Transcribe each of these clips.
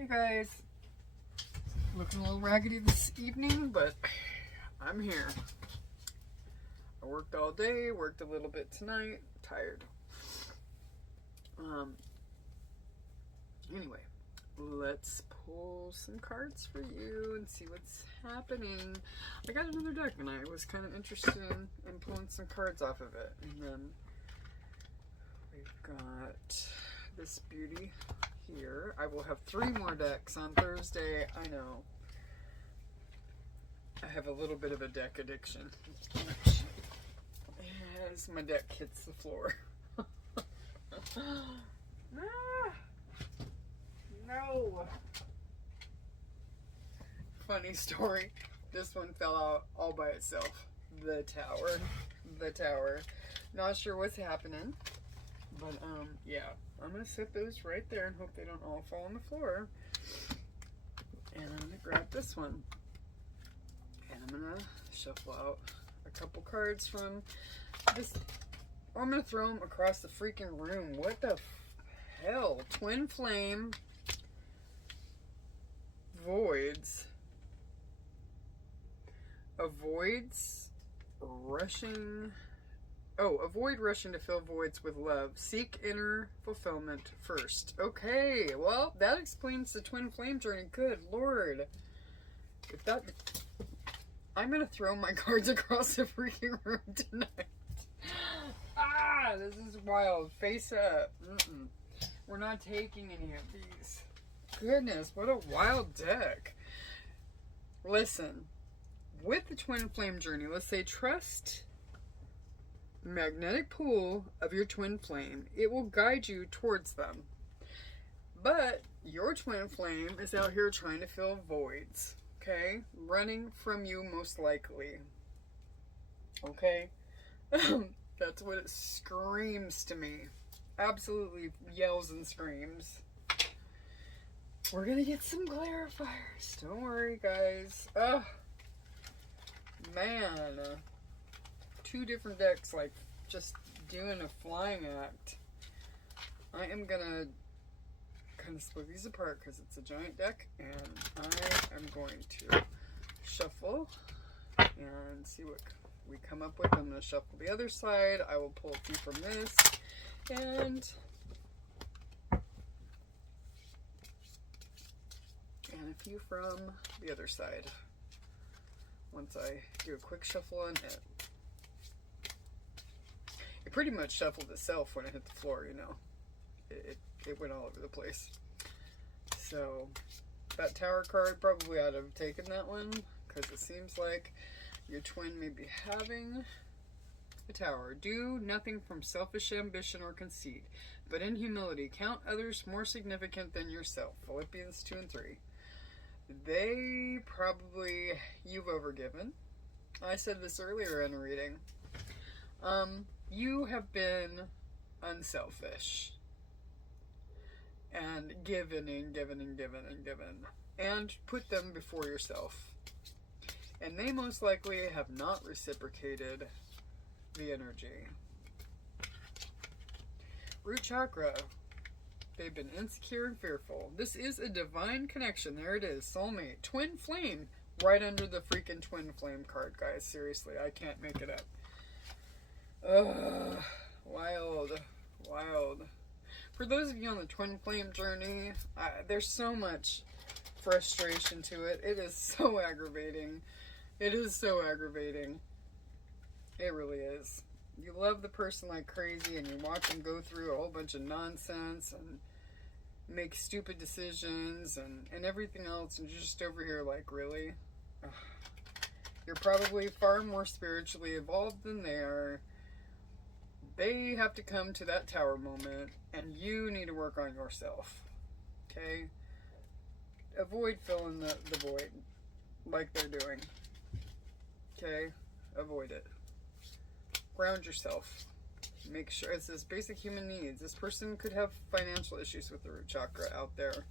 Hey guys, looking a little raggedy this evening, but I'm here. I worked all day, worked a little bit tonight, tired. Anyway, let's pull some cards for you and see what's happening. I got another deck and I was kind of interested in pulling some cards off of it. And then we've got this beauty here. I will have 3 more decks on Thursday. I know. I have a little bit of a deck addiction as my deck hits the floor. No. Funny story. This one fell out all by itself. The tower. Not sure what's happening. But, yeah. I'm going to set those right there and hope they don't all fall on the floor. And I'm going to grab this one. And I'm going to shuffle out a couple cards from this. Or I'm going to throw them across the freaking room. What the hell? Twin Flame. Voids. Avoids rushing. Oh, avoid rushing to fill voids with love. Seek inner fulfillment first. Okay, well, that explains the twin flame journey. Good Lord. If that... I'm going to throw my cards across the freaking room tonight. Ah, this is wild. Face up. We're not taking any of these. Goodness, what a wild deck. Listen, with the twin flame journey, let's say trust magnetic pull of your twin flame. It will guide you towards them. But your twin flame is out here trying to fill voids. Okay? Running from you most likely. Okay? That's what it screams to me. Absolutely yells and screams. We're gonna get some clarifiers. Don't worry, guys. Ugh. Man. 2 different decks, like, just doing a flying act. I am gonna kind of split these apart because it's a giant deck, and I am going to shuffle and see what we come up with. I'm gonna shuffle the other side. I will pull a few from this, and a few from the other side. Once I do a quick shuffle on it. It pretty much shuffled itself when it hit the floor, you know. It went all over the place. So, that tower card, probably ought to have taken that one, because it seems like your twin may be having a tower. Do nothing from selfish ambition or conceit, but in humility count others more significant than yourself. Philippians 2 and 3. They probably, you've overgiven. I said this earlier in a reading. You have been unselfish and given and given and given and given and put them before yourself. And they most likely have not reciprocated the energy. Root chakra. They've been insecure and fearful. This is a divine connection. There it is. Soulmate. Twin flame. Right under the freaking twin flame card, guys. Seriously, I can't make it up. Ugh, wild. For those of you on the twin flame journey, there's so much frustration to it. It is so aggravating. It really is. You love the person like crazy and you watch them go through a whole bunch of nonsense and make stupid decisions and everything else, and you're just over here like, really? Ugh. You're probably far more spiritually evolved than they are. They have to come to that tower moment, and you need to work on yourself. Okay? Avoid filling the void like they're doing. Okay? Avoid it. Ground yourself. Make sure it says basic human needs. This person could have financial issues with the root chakra out there.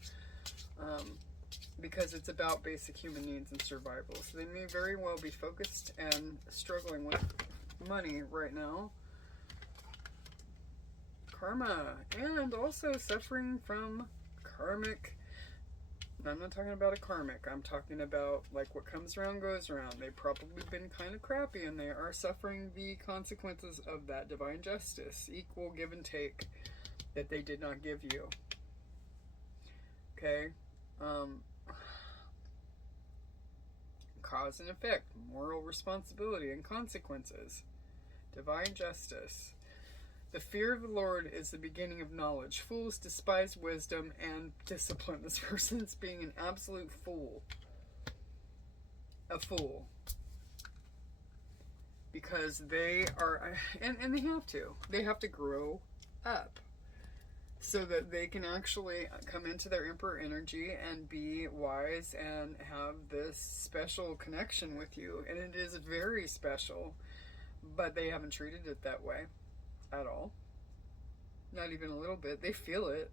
Because it's about basic human needs and survival. So they may very well be focused and struggling with money right now. Karma, and also suffering from karmic I'm not talking about a karmic. I'm talking about like what comes around goes around. They've probably been kind of crappy and they are suffering the consequences of that divine justice. Equal give and take that they did not give you. Okay? Cause and effect. Moral responsibility and consequences. Divine justice. The fear of the Lord is the beginning of knowledge. Fools despise wisdom and discipline. This person's being an absolute fool. A fool. Because they are, and they have to. They have to grow up. So that they can actually come into their Emperor energy and be wise and have this special connection with you. And it is very special. But they haven't treated it that way. At all. Not even a little bit. They feel it,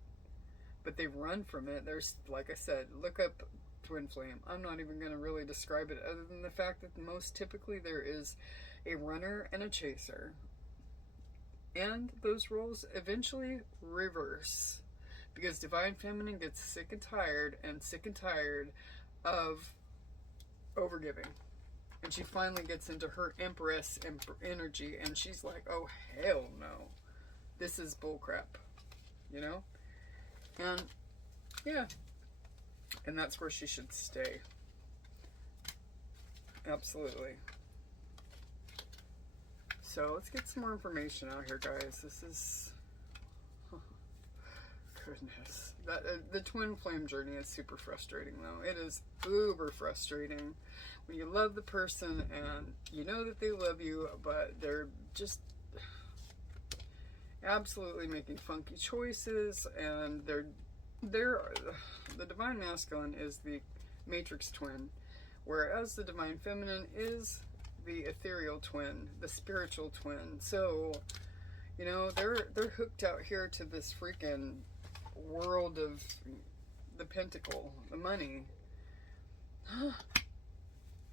but they run from it. There's, like I said, look up twin flame. I'm not even going to really describe it other than the fact that most typically there is a runner and a chaser. And those roles eventually reverse. Because divine feminine gets sick and tired of overgiving. And she finally gets into her empress energy, and she's like, oh, hell no. This is bullcrap. You know? And, yeah. And that's where she should stay. Absolutely. So, let's get some more information out here, guys. This is... goodness. The twin flame journey is super frustrating, though. It is uber frustrating. When you love the person and you know that they love you, but they're just absolutely making funky choices, and they're the divine masculine is the matrix twin, whereas the divine feminine is the ethereal twin, the spiritual twin. So, you know, they're hooked out here to this freaking world of the pentacle, the money.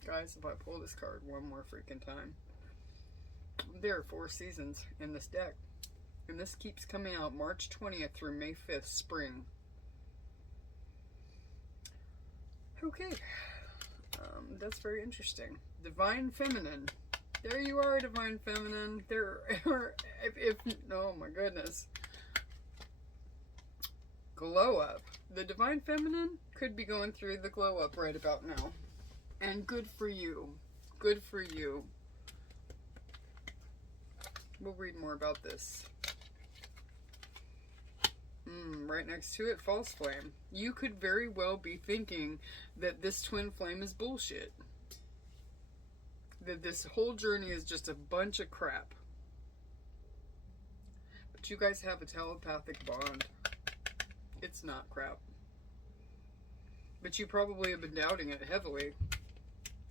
Guys, if I pull this card one more freaking time, there are 4 seasons in this deck. And this keeps coming out March 20th through May 5th, spring. Okay. That's very interesting. Divine Feminine. There you are, Divine Feminine. There are, oh my goodness. Glow up. The Divine Feminine could be going through the glow up right about now. And good for you. Good for you. We'll read more about this. Right next to it, false flame. You could very well be thinking that this twin flame is bullshit. That this whole journey is just a bunch of crap. But you guys have a telepathic bond. It's not crap. But you probably have been doubting it heavily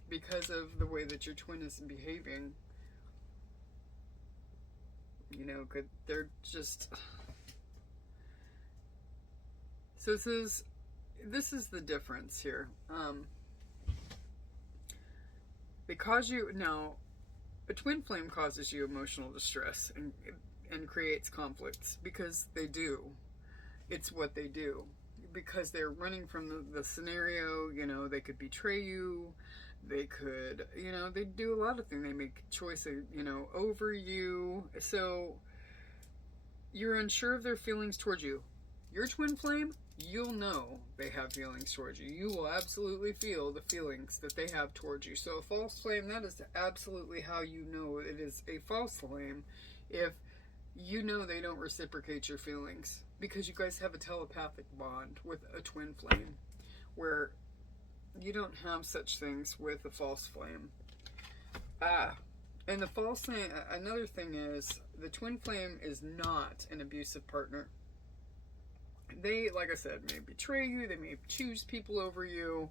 because of the way that your twin is behaving. You know, they're just... So this is the difference here. Because a twin flame causes you emotional distress and creates conflicts because they do. It's what they do. Because they're running from the scenario, you know, they could betray you. They could, you know, they do a lot of things. They make choices, you know, over you. So you're unsure of their feelings towards you. Your twin flame, you'll know they have feelings towards you. You will absolutely feel the feelings that they have towards you. So a false flame, that is absolutely how you know it is a false flame. If you know they don't reciprocate your feelings. Because you guys have a telepathic bond with a twin flame. Where you don't have such things with a false flame. And the false flame, another thing is, the twin flame is not an abusive partner. They, like I said, may betray you, they may choose people over you,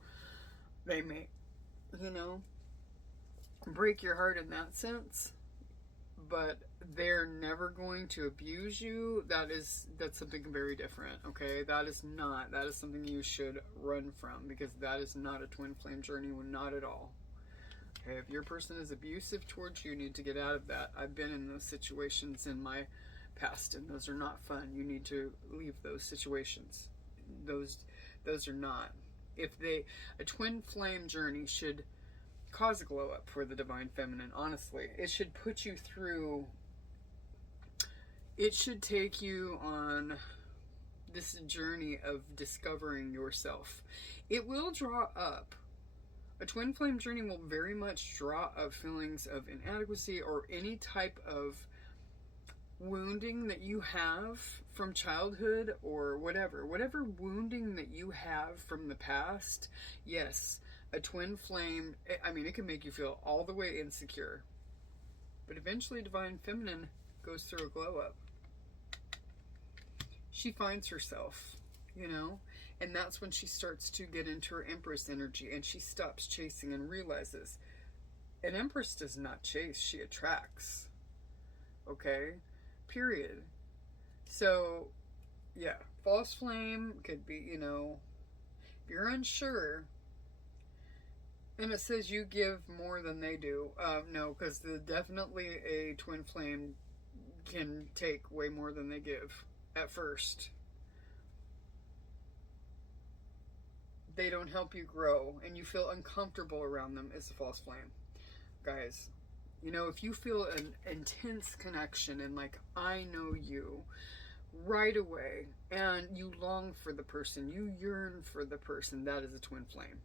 they may, you know, break your heart in that sense, but they're never going to abuse you. That's something very different, okay? That is something you should run from, because that is not a twin flame journey, not at all. Okay, if your person is abusive towards you, you need to get out of that. I've been in those situations in my past, and those are not fun. You need to leave those situations. Those are not. A twin flame journey should cause a glow up for the divine feminine, honestly. It should put you through, it should take you on this journey of discovering yourself. It will draw up. A twin flame journey will very much draw up feelings of inadequacy or any type of wounding that you have from childhood or whatever wounding that you have from the past. Yes, a twin flame, I mean, it can make you feel all the way insecure, but eventually divine feminine goes through a glow up. She finds herself, you know, and that's when she starts to get into her Empress energy, and she stops chasing and realizes an Empress does not chase, she attracts. Okay? Period. So, yeah, false flame could be, you know, if you're unsure, and it says you give more than they do. No, because definitely a twin flame can take way more than they give at first. They don't help you grow, and you feel uncomfortable around them. It's a false flame. Guys, you know, if you feel an intense connection and like, I know you right away, and you long for the person, you yearn for the person, that is a twin flame.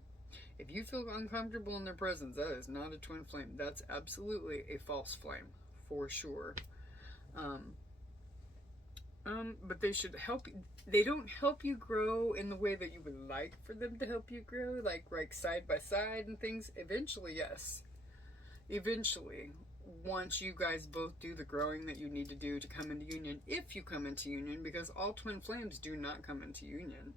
If you feel uncomfortable in their presence, that is not a twin flame. That's absolutely a false flame, for sure. But they should help you. They don't help you grow in the way that you would like for them to help you grow, like side by side and things. Eventually, yes. Eventually, once you guys both do the growing that you need to do to come into union, if you come into union, because all twin flames do not come into union.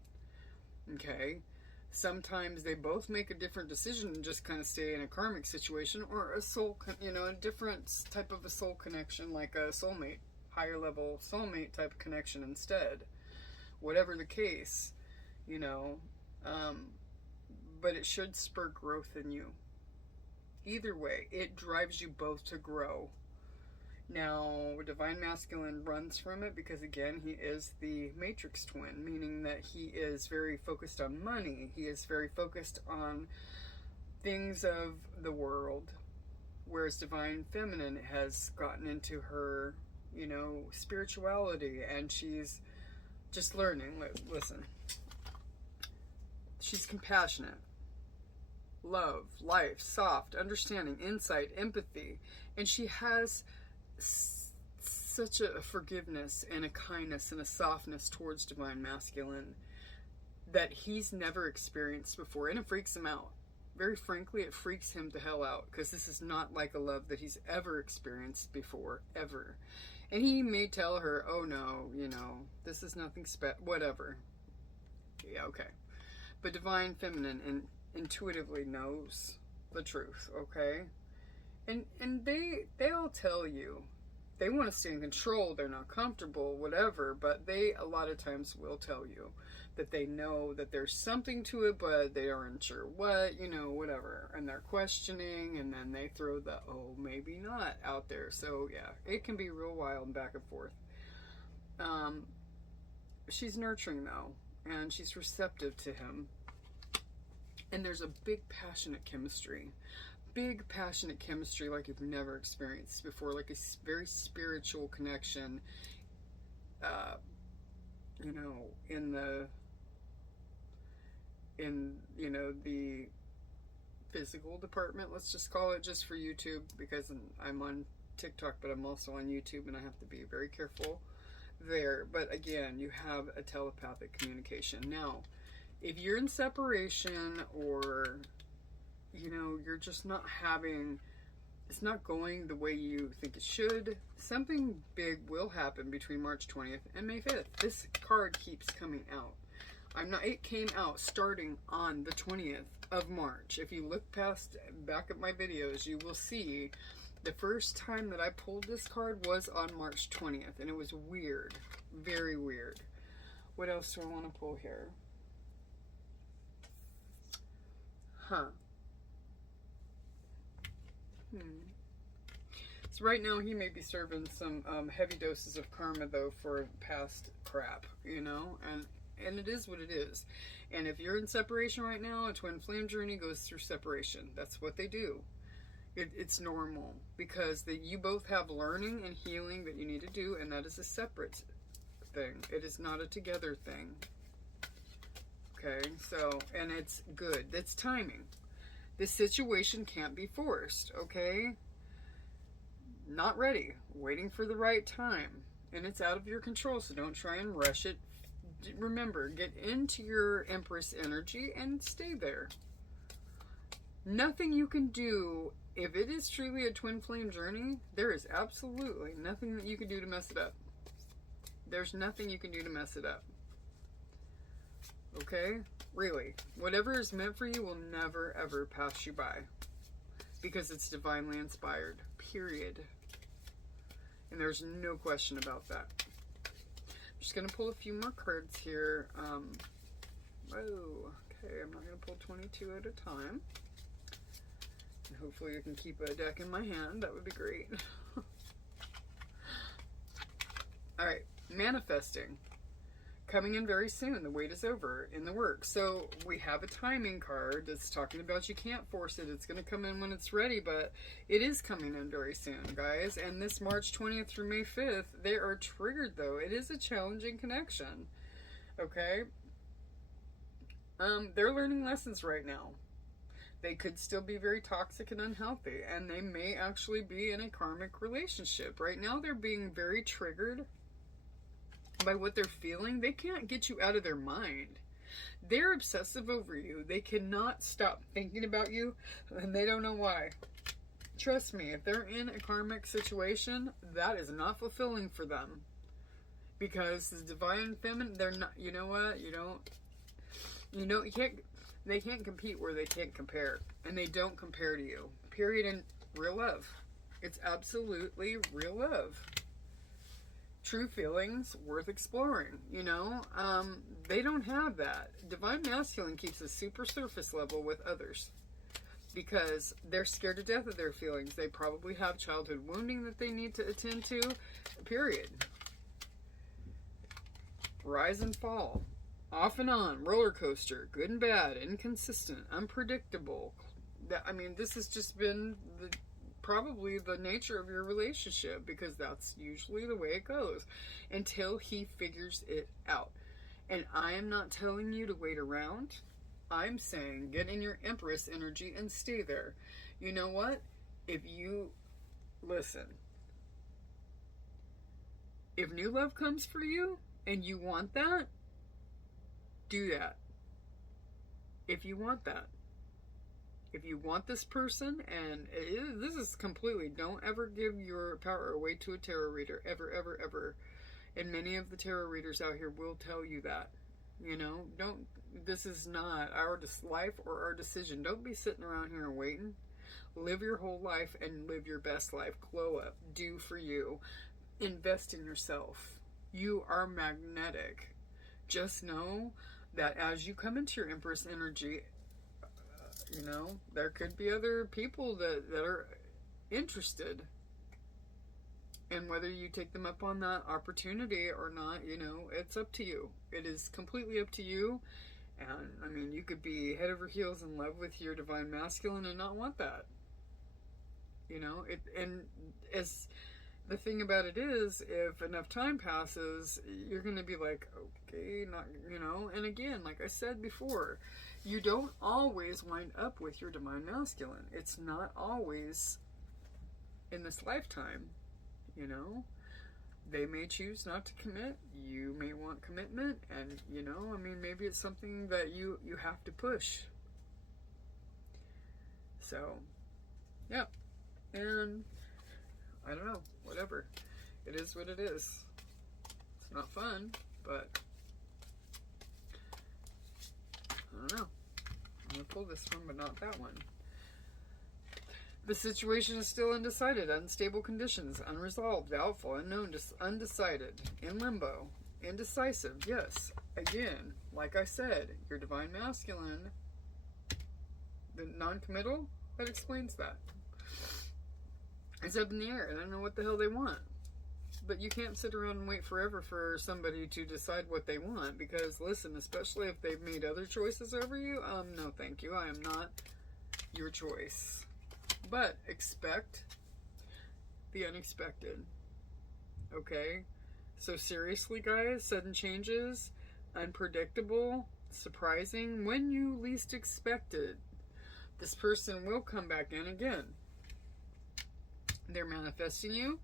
Okay? Sometimes they both make a different decision and just kind of stay in a karmic situation, or a soul, you know, a different type of a soul connection, like a soulmate, higher level soulmate type of connection instead. Whatever the case, you know, but it should spur growth in you. Either way, it drives you both to grow. Now, divine masculine runs from it because, again, he is the matrix twin, meaning that he is very focused on money. He is very focused on things of the world, whereas divine feminine has gotten into her, you know, spirituality, and she's just learning. Listen, she's compassionate, love, life, soft, understanding, insight, empathy, and she has such a forgiveness and a kindness and a softness towards divine masculine that he's never experienced before, and it freaks him out. Very frankly, it freaks him the hell out, because this is not like a love that he's ever experienced before, ever. And he may tell her, oh no, you know, this is nothing whatever. Yeah, okay. But divine feminine intuitively knows the truth, okay? And they all tell you they want to stay in control, they're not comfortable, whatever, but they a lot of times will tell you that they know that there's something to it, but they aren't sure what, you know, whatever, and they're questioning, and then they throw the oh maybe not out there. So yeah, it can be real wild and back and forth. She's nurturing though, and she's receptive to him, and there's a big passionate chemistry like you've never experienced before, like a very spiritual connection, you know, in you know, the physical department, let's just call it, just for YouTube, because I'm on TikTok, but I'm also on YouTube, and I have to be very careful there. But again, you have a telepathic communication. Now, if you're in separation, or you know, you're just not having, it's not going the way you think it should, something big will happen between March 20th and May 5th. This card keeps coming out. It came out starting on the 20th of March. If you look back at my videos, you will see the first time that I pulled this card was on March 20th, and it was weird. Very weird. What else do I want to pull here? So right now he may be serving some heavy doses of karma though for past crap, you know, And it is what it is. And if you're in separation right now, a twin flame journey goes through separation. That's what they do. It's normal, because you both have learning and healing that you need to do, and that is a separate thing. It is not a together thing. Okay, so, and it's good. It's timing. This situation can't be forced, okay? Not ready. Waiting for the right time. And it's out of your control, so don't try and rush it. Remember, get into your Empress energy and stay there. Nothing you can do, if it is truly a twin flame journey, there is absolutely nothing that you can do to mess it up. There's nothing you can do to mess it up. Okay? Really. Whatever is meant for you will never, ever pass you by. Because it's divinely inspired. Period. And there's no question about that. I'm just going to pull a few more cards here. Okay, I'm not going to pull 22 at a time. And hopefully I can keep a deck in my hand. That would be great. Alright, manifesting. Coming in very soon. The wait is over. In the works. So we have a timing card that's talking about you can't force it. It's going to come in when it's ready, but it is coming in very soon, guys. And this March 20th through May 5th, they are triggered, though. It is a challenging connection. Okay? They're learning lessons right now. They could still be very toxic and unhealthy, and they may actually be in a karmic relationship. Right now, they're being very triggered by what they're feeling. They can't get you out of their mind. They're obsessive over you. They cannot stop thinking about you, and they don't know why. Trust me, if they're in a karmic situation, that is not fulfilling for them. Because the divine feminine, they're not, you know what, they can't compete where they can't compare. And they don't compare to you. Period. And real love. It's absolutely real love. True feelings worth exploring, they don't have that. Divine masculine keeps a super surface level with others because they're scared to death of their feelings. They probably have childhood wounding that they need to attend to, period. Rise and fall, off and on, roller coaster, good and bad, inconsistent, unpredictable. This has just been probably the nature of your relationship, because that's usually the way it goes until he figures it out. And I am not telling you to wait around. I'm saying get in your Empress energy and stay there. You know what? If you listen, if new love comes for you and you want that, do that. If you want that. If you want this person, and this is completely, don't ever give your power away to a tarot reader. Ever, ever, ever. And many of the tarot readers out here will tell you that. This is not our life or our decision. Don't be sitting around here and waiting. Live your whole life and live your best life. Glow up. Do for you. Invest in yourself. You are magnetic. Just know that as you come into your Empress energy, there could be other people that are interested. And whether you take them up on that opportunity or not, it's up to you. It is completely up to you. And, you could be head over heels in love with your divine masculine and not want that. And as the thing about it is, if enough time passes, you're going to be like, okay, not, and again, like I said before, you don't always wind up with your divine masculine. It's not always in this lifetime, They may choose not to commit. You may want commitment, and, maybe it's something that you have to push. So, yeah. And I don't know, whatever. It is what it is. It's not fun, but I don't know. I'm going to pull this one, but not that one. The situation is still undecided, unstable conditions, unresolved, doubtful, unknown, undecided, in limbo, indecisive. Yes, again, like I said, your divine masculine, the non-committal, that explains that. It's up in the air. I don't know what the hell they want. but you can't sit around and wait forever for somebody to decide what they want, because listen, especially if they've made other choices over you, no thank you, I am not your choice. But expect the unexpected. Okay? So seriously, guys, sudden changes, unpredictable, surprising, when you least expect it. This person will come back in again. They're manifesting you.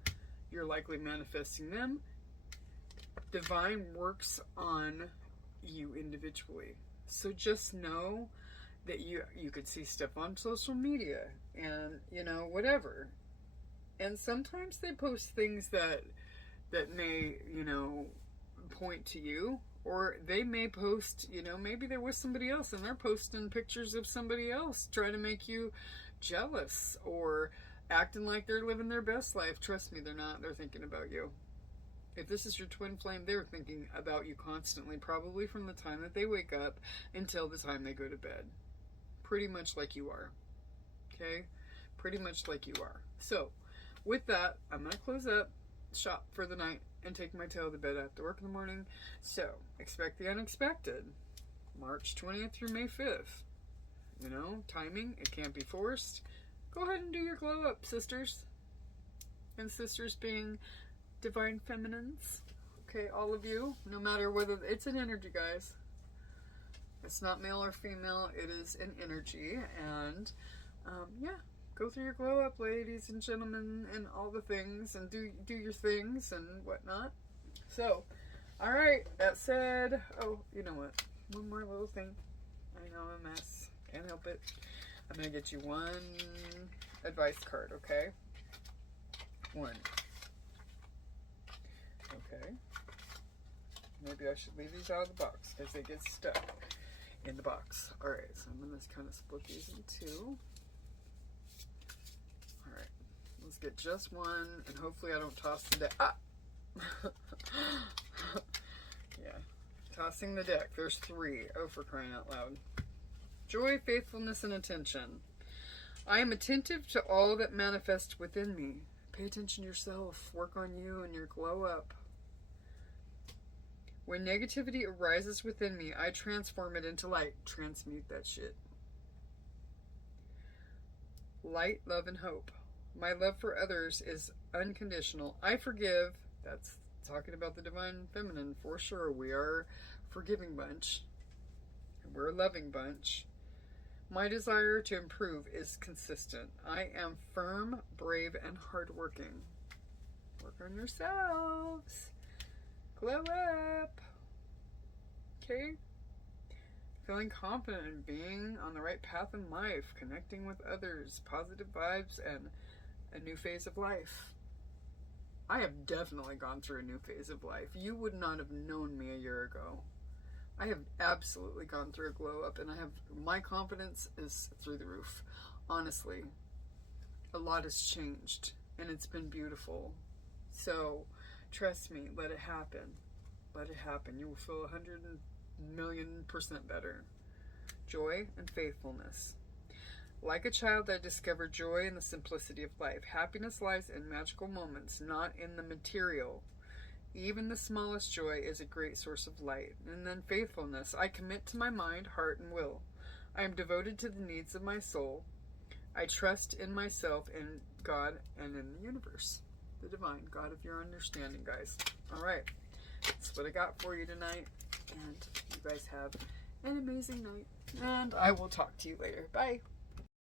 You're likely manifesting them. Divine works on you individually. So just know that you could see stuff on social media and, you know, whatever. And sometimes they post things that may, you know, point to you. Or they may post, you know, maybe they're with somebody else and they're posting pictures of somebody else trying to make you jealous or acting like they're living their best life. Trust me, they're not. They're thinking about you. If this is your twin flame, they're thinking about you constantly, probably from the time that they wake up until the time they go to bed. Pretty much like you are. Okay? Pretty much like you are. So, with that, I'm going to close up shop for the night and take my tail to bed after work in the morning. So, expect the unexpected. March 20th through May 5th. You know, timing, it can't be forced. Go ahead and do your glow up, sisters. And sisters being divine feminines. Okay, all of you, no matter whether it's an energy, guys. It's not male or female, it is an energy. And, yeah. Go through your glow up, ladies and gentlemen, and all the things, and do your things and whatnot. So, alright, that said, oh, you know what? One more little thing. I know I'm a mess. Can't help it. I'm going to get you one advice card, okay? One. Okay. Maybe I should leave these out of the box because they get stuck in the box. Alright, so I'm going to kind of split these in two. Let's get just one, and hopefully I don't toss the deck. Ah! Yeah. Tossing the deck. There's three. Oh, for crying out loud. Joy, faithfulness, and attention. I am attentive to all that manifests within me. Pay attention to yourself. Work on you and your glow up. When negativity arises within me, I transform it into light. Transmute that shit. Light, love, and hope. My love for others is unconditional. I forgive. That's talking about the divine feminine for sure. We are a forgiving bunch. And we're a loving bunch. My desire to improve is consistent. I am firm, brave, and hardworking. Work on yourselves. Glow up. Okay? Feeling confident in being on the right path in life. Connecting with others. Positive vibes and a new phase of life. I have definitely gone through a new phase of life. You would not have known me a year ago. I have absolutely gone through a glow up, and my confidence is through the roof. Honestly, a lot has changed, and it's been beautiful. So, trust me, let it happen. Let it happen. You will feel 100,000,000% better. Joy and faithfulness. Like a child, I discovered joy in the simplicity of life. Happiness lies in magical moments, not in the material. Even the smallest joy is a great source of light. And then faithfulness. I commit to my mind, heart, and will. I am devoted to the needs of my soul. I trust in myself, in God, and in the universe. The divine God of your understanding, guys. Alright. That's what I got for you tonight. And you guys have an amazing night. And I will talk to you later. Bye.